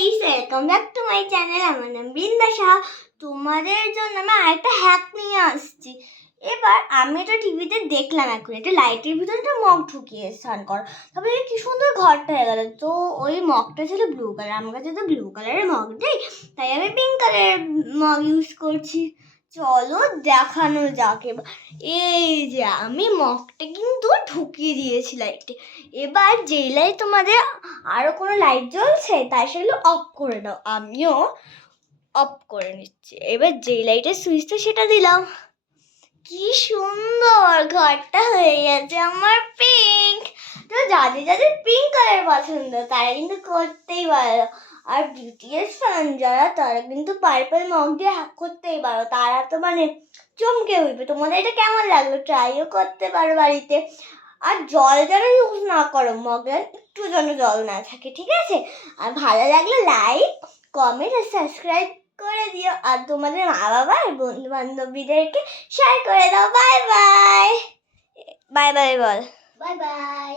Guys, welcome back to my channel. আমার নাম বৃন্দা সাহা। তোমাদের জন্য আমি আরেকটা হ্যাক নিয়ে আসছি। এবার আমি এটা টিভিতে দেখলাম, এখন একটা লাইটের ভিতরে একটা মগ ঢুকিয়ে স্নান কর, তারপরে কি সুন্দর ঘরটা হয়ে গেল। তো ওই মগটা ছিল ব্লু কালার, আমার কাছে তো ব্লু কালারের মগ নেই, তাই আমি পিঙ্ক কালারের মগ ইউজ করছি। চলো দেখানো যাক। এবার এই যে আমি মগটা কিন্তু ঢুকিয়ে দিয়েছি লাইটে। এবার যেই লাইট তোমাদের আরো কোনো লাইট জ্বলছে তাই সেগুলো অফ করে দাও। আমিও অফ করে নিচ্ছি। এবার যেই লাইটের সুইচটা সেটা দিলাম। কি সুন্দর ঘরটা হয়ে গেছে আমার পিঙ্ক। তো যাদের যাদের পিঙ্ক কালার পছন্দ তারা কিন্তু করতেই পারো। আর বিটিএস ফ্যান যারা, তারা কিন্তু পার্পল মগ দিয়ে হ্যাক করতেই পারো। তারা তো মানে চমকে উঠবে। তোমাদের এটা কেমন লাগলো? ট্রাইও করতে পারো বাড়িতে। আর জল যেন ইউজ না করো, মগে একটু যেন জল না থাকে, ঠিক আছে? আর ভালো লাগলে লাইক, কমেন্ট আর সাবস্ক্রাইব করে দিও। আর তোমাদের মা বাবা আর বন্ধু বান্ধবীদেরকে শেয়ার করে দাও। Bye bye. বাই বাই বল। Bye by.